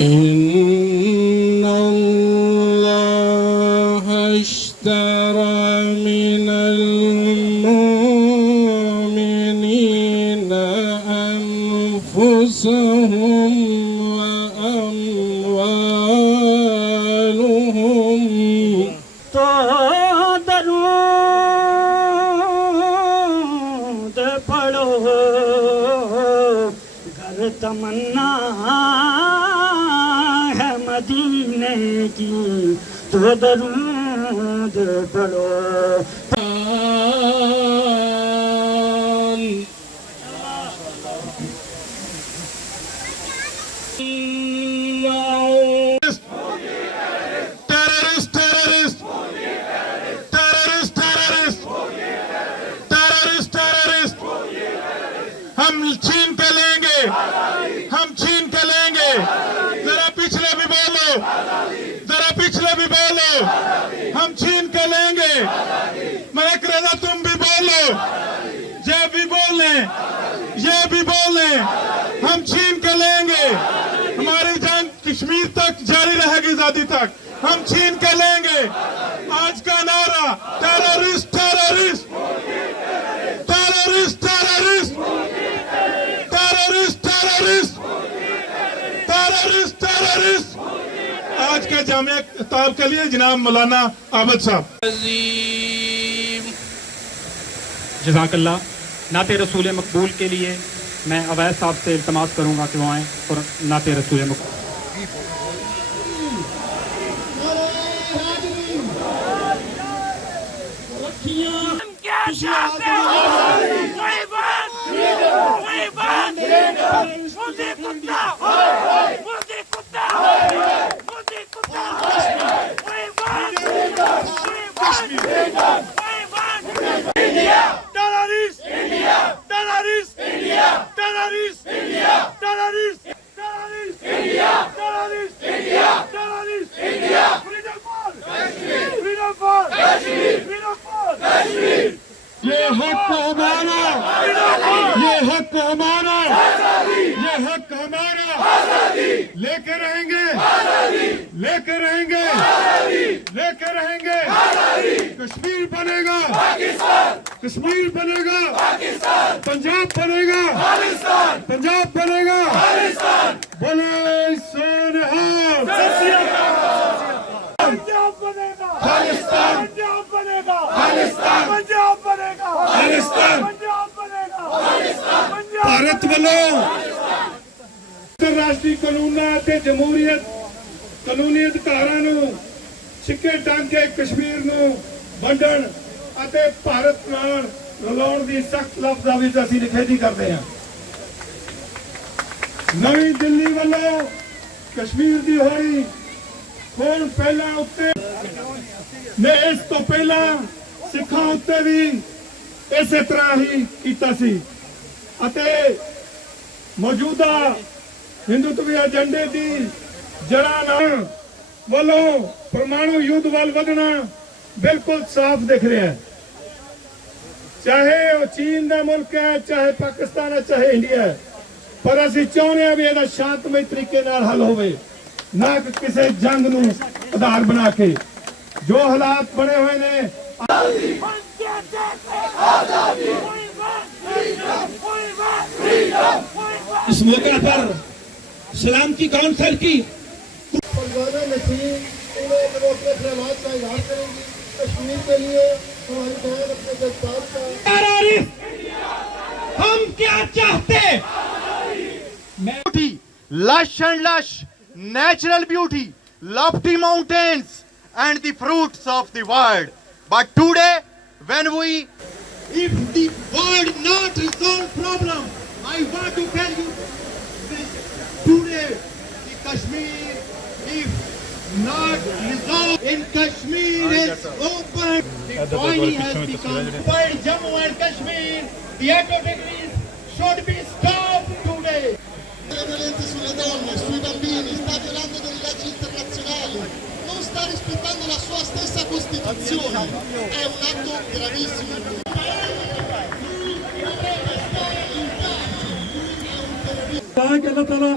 إن الله اشترى من المؤمنين أنفسهم وأموالهم تو درود پڑھو گھر تمنا ہے مدینے کی تو درود پڑھو ہم چھین کے لیں گے ہم چھین کے لیں گے ذرا پچھلے بھی بولو ذرا پچھلے بھی بولو ہم چھین کے لیں گے ملک رضا تم بھی بولو یہ بھی بولیں یہ بھی بولیں ہم چھین کے لیں گے ہماری جنگ کشمیر تک جاری رہے گی آزادی تک ہم چھین کے لیں گے آج کا نعرہ terrorist terrorist terrorist terrorist terrorist terrorist terrorist terrorist آج کے جامعہ خطاب کے لیے جناب مولانا عابد صاحب. جزاک اللہ. نعت رسول مقبول کے لیے میں اویس صاحب سے التماس کروں گا کہ وہ آئیں اور نعت رسول مقبول. یہ حق ہمارا یہ حق ہمارا یہ حق ہمارا لے کے رہیں گے لے کے رہیں گے لے کے رہیں گے کشمیر بنے گا کشمیر بنے گا پنجاب بنے گا پنجاب بنے گا بولے سونہار پنجاب بنے گا خالصتان پنجاب بنے گا خالصتان پنجاب بنے گا خالصتان پنجاب بنے گا خالصتان بھارت والوں انترراشٹری قانوناں تے جمہوریت قانونی ادھکاراں نوں چھکے ٹانگ کے کشمیر نوں ونڈن اتے بھارت نال رلاؤن دی سخت لفظاں وچ اسی نکھیدی کردے ہاں. نویں دلی والوں کشمیر دی ہوئی کون پہلا اتنے نے اس تو پہلا سکھاں اتنے بھی اسی طرح ہی کیتا سی اتے موجودہ ہندوتوی ایجنڈے دی جڑاں نال والوں پرمانو یدھ وال ودنا بالکل صاف دکھ رہا ہے. چاہے وہ چین دا ملک ہے چاہے پاکستان ہے چاہے انڈیا ہے پر اسی چاہنے ہیں بھی یہ شانتمئی طریقے نال حل ہوئے نہ کہ کسی جنگ نو آدھار بنا کے جو حالات بنے ہوئے نے. اس موقع پر سلامتی کونسل کی فرزانہ نسیم انہیں اپنے خیالات کا اظہار کریں گی. کشمیر کے لیے ہماری بہن اپنے جذبات کا. ہم کیا چاہتے lush and lush, natural beauty, lofty mountains and the fruits of the world. But today, when if the world not resolve problem, I want to tell you this today the Kashmir if not resolved in Kashmir is open, the body has become by Jammu and Kashmir, the activities should be stopped today. Le violenze sulle donne, sui bambini, sta violando delle leggi internazionali, non sta rispettando la sua stessa Costituzione. È un atto gravissimo. اللہ تعالیٰ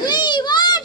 we want,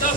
10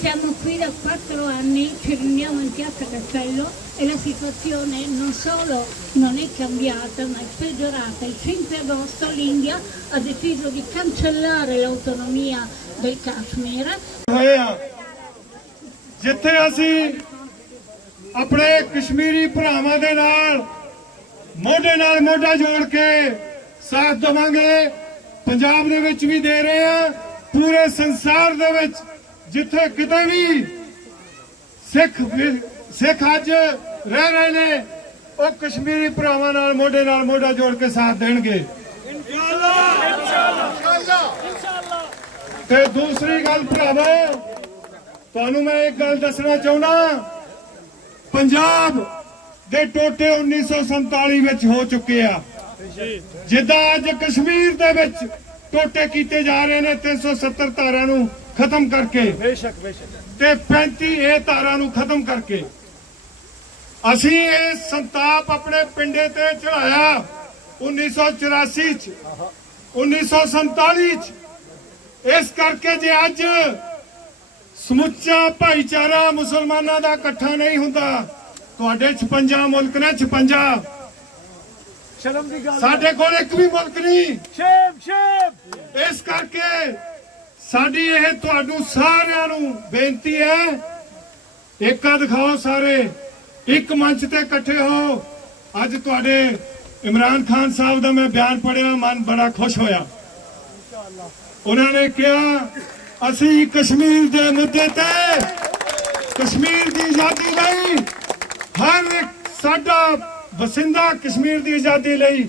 Siamo qui da 4 anni, ci riuniamo in piazza Castello e la situazione non solo non è cambiata ma è peggiorata. Il 5 agosto l'India ha deciso di cancellare l'autonomia del Kashmir. ਜਿੱਥੇ ਅਸੀਂ ਆਪਣੇ ਕਸ਼ਮੀਰੀ ਭਰਾਵਾਂ ਦੇ ਨਾਲ ਮੋਢਾ ਜੋੜ ਕੇ ਸਾਥ ਦੇਵਾਂਗੇ, ਪੰਜਾਬ ਦੇ ਵਿੱਚ ਵੀ ਦੇ ਰਹੇ ਹਾਂ, ਪੂਰੇ ਸੰਸਾਰ ਦੇ ਵਿੱਚ ਜਿੱਥੇ ਕਿਤੇ ਵੀ ਸਿੱਖ ਅੱਜ ਰਹਿ ਰਹੇ ਨੇ ਉਹ ਕਸ਼ਮੀਰੀ ਭਰਾਵਾਂ ਨਾਲ ਮੋਢਾ ਜੋੜ ਕੇ ਸਾਥ ਦੇਣਗੇ ਇੰਸ਼ਾਅੱਲਾ। ਤੇ ਦੂਸਰੀ ਗੱਲ ਭਰਾਵੋ, ਤੁਹਾਨੂੰ ਮੈਂ ਇੱਕ ਗੱਲ ਦੱਸਣਾ ਚਾਹੁੰਦਾ, ਪੰਜਾਬ ਦੇ ਟੋਟੇ 1947 ਵਿੱਚ ਹੋ ਚੁੱਕੇ ਆ। ਜਿੱਦਾਂ ਅੱਜ ਕਸ਼ਮੀਰ ਦੇ ਵਿੱਚ ਟੋਟੇ ਕੀਤੇ ਜਾ ਰਹੇ ਨੇ 370 ਧਾਰਾਂ ਨੂੰ ਖਤਮ ਕਰਕੇ ਤੇ 35 ਇਹ ਧਾਰਾਂ ਨੂੰ ਖਤਮ ਕਰਕੇ, ਅਸੀਂ ਇਹ ਸੰਤਾਪ ਆਪਣੇ ਪਿੰਡੇ ਤੇ ਚੜਾਇਆ 1984 ਚ 1947 ਚ। ਇਸ ਕਰਕੇ ਜੇ ਅੱਜ ਸਮੁੱਚਾ ਭਾਈਚਾਰਾ ਮੁਸਲਮਾਨਾਂ ਦਾ ਇਕੱਠਾ ਨਹੀਂ ਹੁੰਦਾ, ਤੁਹਾਡੇ 56 ਮੁਲਕ ਨੇ 56, ਸਾਡੇ ਕੋਲ ਇੱਕ ਵੀ ਮੁਲਕ ਨਹੀਂ। ਇਸ ਕਰਕੇ ਸਾਡੀ ਇਹ ਤੁਹਾਨੂੰ ਸਾਰਿਆਂ ਨੂੰ ਬੇਨਤੀ ਹੈ, ਏਕਾ ਦਿਖਾਓ, ਸਾਰੇ ਇੱਕ ਮੰਚ ਤੇ ਇਕੱਠੇ ਹੋ। ਅੱਜ ਤੁਹਾਡੇ ਇਮਰਾਨ ਖਾਨ ਸਾਹਿਬ ਦਾ ਮੈਂ ਬਿਆਨ ਪੜਿਆ, ਮਨ ਬੜਾ ਖੁਸ਼ ਹੋਇਆ। ਉਹਨਾਂ ਨੇ ਕਿਹਾ ਅਸੀਂ ਕਸ਼ਮੀਰ ਦੇ ਮੁੱਦੇ ਤੇ, ਕਸ਼ਮੀਰ ਦੀ ਆਜ਼ਾਦੀ ਲਈ ਹਰ ਇੱਕ ਸਾਡਾ ਵਸਿੰਦਾ ਕਸ਼ਮੀਰ ਦੀ ਆਜ਼ਾਦੀ ਲਈ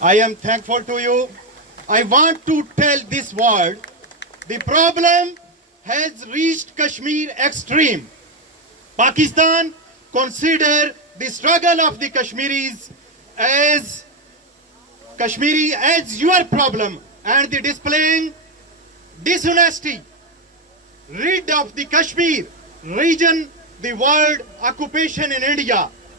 I am thankful to you. I want to tell this world, the problem has reached Kashmir extreme. Pakistan consider the struggle of the Kashmiris as your problem, and the displaying dishonesty rid of the Kashmir region the world occupation in India.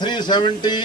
370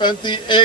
35A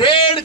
1.5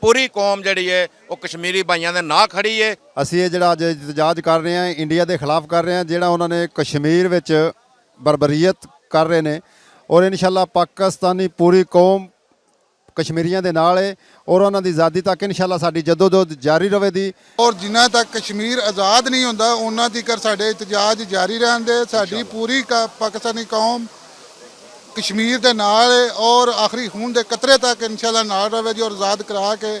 ਪੂਰੀ ਕੌਮ ਜਿਹੜੀ ਹੈ ਉਹ ਕਸ਼ਮੀਰੀ ਭਾਈਆਂ ਦੇ ਨਾਲ ਖੜੀ ਹੈ। ਅਸੀਂ ਇਹ ਜਿਹੜਾ ਅੱਜ ਇਤਜਾਜ ਕਰ ਰਹੇ ਹਾਂ, ਇੰਡੀਆ ਦੇ ਖਿਲਾਫ ਕਰ ਰਹੇ ਹਾਂ, ਜਿਹੜਾ ਉਹਨਾਂ ਨੇ ਕਸ਼ਮੀਰ ਵਿੱਚ ਬਰਬਰੀਅਤ ਕਰ ਰਹੇ ਨੇ। ਔਰ ਇਨਸ਼ਾਅੱਲਾ ਪਾਕਿਸਤਾਨੀ ਪੂਰੀ ਕੌਮ ਕਸ਼ਮੀਰੀਆਂ ਦੇ ਨਾਲ ਹੈ ਔਰ ਉਹਨਾਂ ਦੀ ਆਜ਼ਾਦੀ ਤੱਕ ਇਨਸ਼ਾਅੱਲਾ ਸਾਡੀ ਜਦੋਜਹਿਦ ਜਾਰੀ ਰਹੇਗੀ। ਔਰ ਜਿੰਨਾ ਤੱਕ ਕਸ਼ਮੀਰ ਆਜ਼ਾਦ ਨਹੀਂ ਹੁੰਦਾ ਉਹਨਾਂ ਤੀਕਰ ਸਾਡੇ ਇਤਜਾਜ ਜਾਰੀ ਰਹਿੰਦੇ। ਸਾਡੀ ਪੂਰੀ ਪਾਕਿਸਤਾਨੀ ਕੌਮ ਕਸ਼ਮੀਰ ਦੇ ਨਾਲ ਹੈ ਔਰ ਆਖਰੀ ਖੂਨ ਦੇ ਕਤਰੇ ਤੱਕ ਇਨਸ਼ਾਅੱਲਾ ਨਾਲ ਰਵੇ ਜੀ ਔਰ ਆਜ਼ਾਦ ਕਰਾ ਕੇ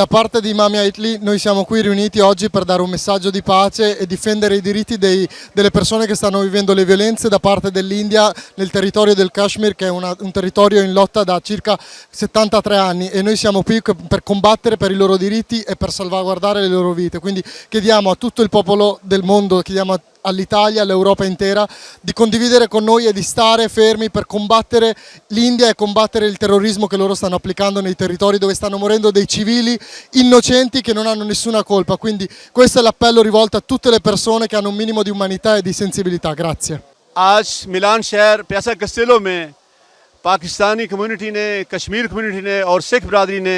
Da parte di Imam Italy noi siamo qui riuniti oggi per dare un messaggio di pace e difendere i diritti delle persone che stanno vivendo le violenze da parte dell'India nel territorio del Kashmir, che è un territorio in lotta da circa 73 anni, e noi siamo qui per combattere per i loro diritti e per salvaguardare le loro vite. Quindi chiediamo a tutto il popolo del mondo, chiediamo all'Italia, all'Europa intera, di condividere con noi e di stare fermi per combattere l'India e combattere il terrorismo che loro stanno applicando nei territori dove stanno morendo dei civili innocenti che non hanno nessuna colpa. Quindi questo è l'appello rivolto a tutte le persone che hanno un minimo di umanità e di sensibilità. Grazie. آج ملان شہر پیاسا کسٹیلو میں Pakistani community نے، Kashmir community نے اور سکھ برادری نے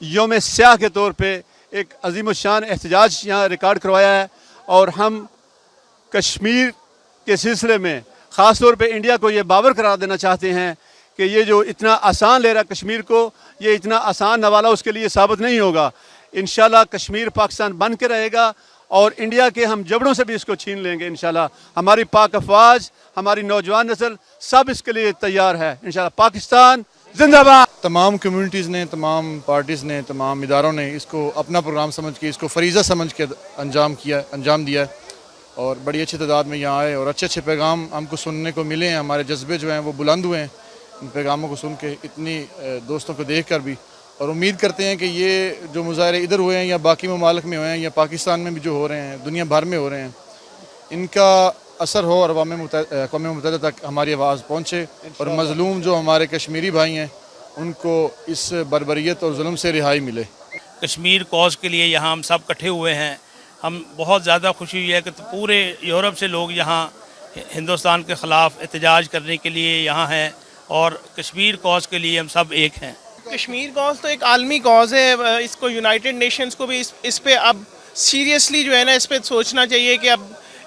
یوم سیاہ کے طور پہ ایک عظیم الشان احتجاج یہاں ریکارڈ کروایا ہے، اور ہم کشمیر کے سلسلے میں خاص طور پہ انڈیا کو یہ باور قرار دینا چاہتے ہیں کہ یہ جو اتنا آسان لے رہا کشمیر کو، یہ اتنا آسان نوالا اس کے لیے ثابت نہیں ہوگا۔ انشاءاللہ کشمیر پاکستان بن کے رہے گا اور انڈیا کے ہم جبڑوں سے بھی اس کو چھین لیں گے انشاءاللہ۔ ہماری پاک افواج، ہماری نوجوان نسل سب اس کے لیے تیار ہے انشاءاللہ۔ پاکستان زندہ باد۔ تمام کمیونٹیز نے، تمام پارٹیز نے، تمام اداروں نے اس کو اپنا پروگرام سمجھ کے، اس کو فریضہ سمجھ کے انجام دیا ہے، اور بڑی اچھی تعداد میں یہاں آئے اور اچھے اچھے پیغام ہم کو سننے کو ملے ہیں۔ ہمارے جذبے جو ہیں وہ بلند ہوئے ہیں ان پیغاموں کو سن کے، اتنی دوستوں کو دیکھ کر بھی، اور امید کرتے ہیں کہ یہ جو مظاہرے ادھر ہوئے ہیں یا باقی ممالک میں ہوئے ہیں یا پاکستان میں بھی جو ہو رہے ہیں، دنیا بھر میں ہو رہے ہیں، ان کا اثر ہو اور اقوام متحدہ تک ہماری آواز پہنچے، اور مظلوم جو ہمارے کشمیری بھائی ہیں ان کو اس بربریت اور ظلم سے رہائی ملے۔ کشمیر کوز کے لیے یہاں ہم سب اکٹھے ہوئے ہیں۔ ہم بہت زیادہ خوشی ہوئی ہے کہ پورے یورپ سے لوگ یہاں ہندوستان کے خلاف احتجاج کرنے کے لیے یہاں ہیں، اور کشمیر کوز کے لیے ہم سب ایک ہیں۔ کشمیر کوز تو ایک عالمی کوز ہے، اس کو یونائٹڈ نیشنز کو بھی اس پہ اب سیریسلی جو ہے نا اس پہ سوچنا چاہیے کہ اب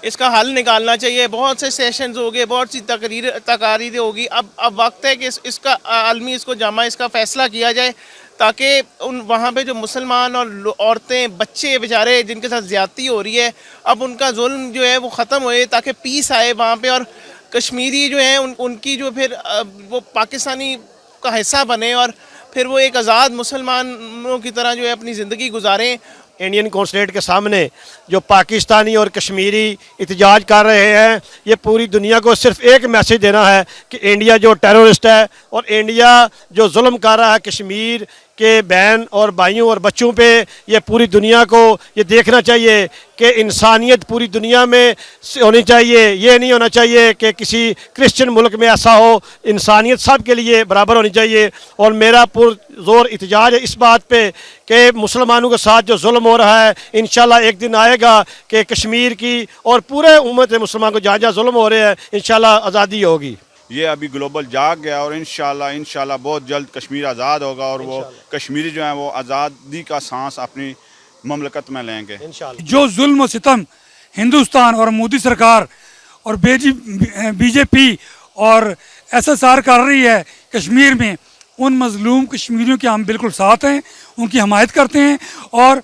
اس کا حل نکالنا چاہیے۔ بہت سے سیشنز ہو گئے، بہت سی تقاریریں ہوگی، اب وقت ہے کہ اس کا عالمی اس کو جامع اس کا فیصلہ کیا جائے، تاکہ وہاں پہ جو مسلمان اور عورتیں، بچے بیچارے جن کے ساتھ زیادتی ہو رہی ہے، اب ان کا ظلم جو ہے وہ ختم ہوئے، تاکہ پیس آئے وہاں پہ، اور کشمیری جو ہیں ان کی جو پھر وہ پاکستانی کا حصہ بنے، اور پھر وہ ایک آزاد مسلمانوں کی طرح جو ہے اپنی زندگی گزاریں۔ انڈین کونسلیٹ کے سامنے جو پاکستانی اور کشمیری احتجاج کر رہے ہیں، یہ پوری دنیا کو صرف ایک میسیج دینا ہے کہ انڈیا جو ٹیرورسٹ ہے، اور انڈیا جو ظلم کر رہا ہے کشمیر کے بہن اور بھائیوں اور بچوں پہ، یہ پوری دنیا کو یہ دیکھنا چاہیے کہ انسانیت پوری دنیا میں ہونی چاہیے۔ یہ نہیں ہونا چاہیے کہ کسی کرسچن ملک میں ایسا ہو، انسانیت سب کے لیے برابر ہونی چاہیے۔ اور میرا پرزور احتجاج ہے اس بات پہ کہ مسلمانوں کے ساتھ جو ظلم ہو رہا ہے، انشاءاللہ ایک دن آئے گا کہ کشمیر کی اور پورے امت مسلمان کو جہاں جہاں ظلم ہو رہے ہیں انشاءاللہ آزادی ہوگی۔ یہ ابھی گلوبل جاگ گیا، اور انشاءاللہ بہت جلد کشمیر آزاد ہوگا، اور وہ کشمیری جو ہیں وہ آزادی کا سانس اپنی مملکت میں لیں گے۔ جو ظلم و ستم ہندوستان اور مودی سرکار اور بی جے پی اور SSR کر رہی ہے کشمیر میں، ان مظلوم کشمیریوں کے ہم بالکل ساتھ ہیں، ان کی حمایت کرتے ہیں اور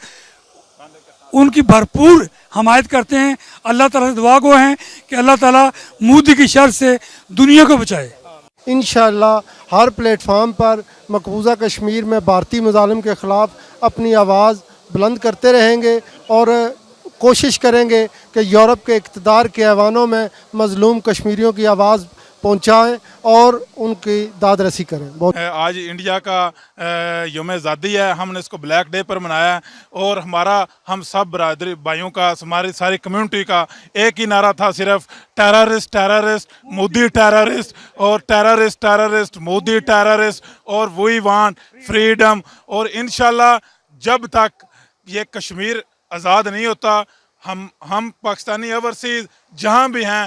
ان کی بھرپور حمایت کرتے ہیں۔ اللہ تعالیٰ سے دعا گو ہیں کہ اللہ تعالیٰ مودی کی شر سے دنیا کو بچائے۔ انشاءاللہ ہر پلیٹ فارم پر مقبوضہ کشمیر میں بھارتی مظالم کے خلاف اپنی آواز بلند کرتے رہیں گے، اور کوشش کریں گے کہ یورپ کے اقتدار کے ایوانوں میں مظلوم کشمیریوں کی آواز پہنچائیں اور ان کی داد رسی کریں۔ آج انڈیا کا یوم آزادی ہے، ہم نے اس کو بلیک ڈے پر منایا ہے، اور ہم سب برادری بھائیوں کا، ہماری ساری کمیونٹی کا ایک ہی نعرہ تھا، صرف ٹیررسٹ ٹیررسٹ مودی ٹیررسٹ، اور ٹیررسٹ ٹیررسٹ مودی ٹیررسٹ، اور وی وانٹ فریڈم۔ اور انشاءاللہ جب تک یہ کشمیر آزاد نہیں ہوتا، ہم پاکستانی اوورسیز جہاں بھی ہیں،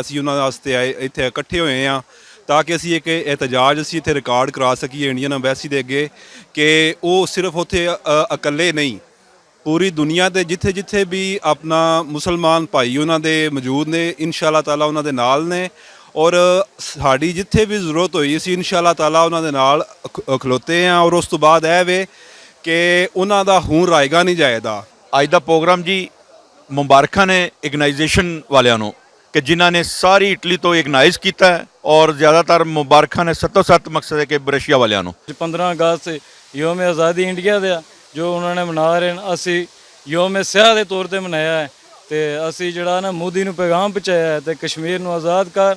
ਅਸੀਂ ਉਹਨਾਂ ਵਾਸਤੇ ਆਏ ਇੱਥੇ ਇਕੱਠੇ ਹੋਏ ਹਾਂ ਤਾਂ ਕਿ ਅਸੀਂ ਇੱਕ ਇਤਜਾਜ ਅਸੀਂ ਇੱਥੇ ਰਿਕਾਰਡ ਕਰਾ ਸਕੀਏ ਇੰਡੀਅਨ ਐਮਬੈਸੀ ਦੇ ਅੱਗੇ ਕਿ ਉਹ ਸਿਰਫ ਉੱਥੇ ਇਕੱਲੇ ਨਹੀਂ, ਪੂਰੀ ਦੁਨੀਆ ਦੇ ਜਿੱਥੇ ਜਿੱਥੇ ਵੀ ਆਪਣਾ ਮੁਸਲਮਾਨ ਭਾਈ ਉਹਨਾਂ ਦੇ ਮੌਜੂਦ ਨੇ ਇਨਸ਼ਾ ਅੱਲਾਹ ਤਾਲਾ ਉਹਨਾਂ ਦੇ ਨਾਲ ਨੇ, ਔਰ ਸਾਡੀ ਜਿੱਥੇ ਵੀ ਜ਼ਰੂਰਤ ਹੋਈ ਅਸੀਂ ਇਨਸ਼ਾ ਅੱਲਾਹ ਤਾਲਾ ਉਹਨਾਂ ਦੇ ਨਾਲ ਖਲੋਤੇ ਹਾਂ। ਔਰ ਉਸ ਤੋਂ ਬਾਅਦ ਇਹ ਵੇ ਕਿ ਉਹਨਾਂ ਦਾ ਖੂਨ ਰਾਏਗਾ ਨਹੀਂ ਜਾਏਗਾ। ਅੱਜ ਦਾ ਪ੍ਰੋਗਰਾਮ ਜੀ ਮੁਬਾਰਕਾਂ ਨੇ ਆਰਗੇਨਾਈਜੇਸ਼ਨ ਵਾਲਿਆਂ ਨੂੰ ਕਿ ਜਿਨ੍ਹਾਂ ਨੇ ਸਾਰੀ ਇਟਲੀ ਤੋਂ ਆਰਗੇਨਾਈਜ਼ ਕੀਤਾ ਹੈ, ਔਰ ਜ਼ਿਆਦਾਤਰ ਮੁਬਾਰਕਾਂ ਨੇ ਸੱਤੋ ਸੱਤ ਮਕਸਦ ਹੈ ਕਿ ਬਰਸ਼ੀਆ ਵਾਲਿਆਂ ਨੂੰ। 15 ਅਗਸਤ ਯੋਮ ਆਜ਼ਾਦੀ ਇੰਡੀਆ ਦਾ ਜੋ ਉਹਨਾਂ ਨੇ ਮਨਾ ਰਹੇ ਨੇ, ਅਸੀਂ ਯੋਮ ਸਿਆਹ ਦੇ ਤੌਰ ਤੇ ਮਨਾਇਆ ਹੈ ਤੇ ਅਸੀਂ ਜਿਹੜਾ ਨਾ ਮੋਦੀ ਨੂੰ ਪੈਗਾਮ ਪਹੁੰਚਾਇਆ ਹੈ ਤੇ ਕਸ਼ਮੀਰ ਨੂੰ ਆਜ਼ਾਦ ਕਰ।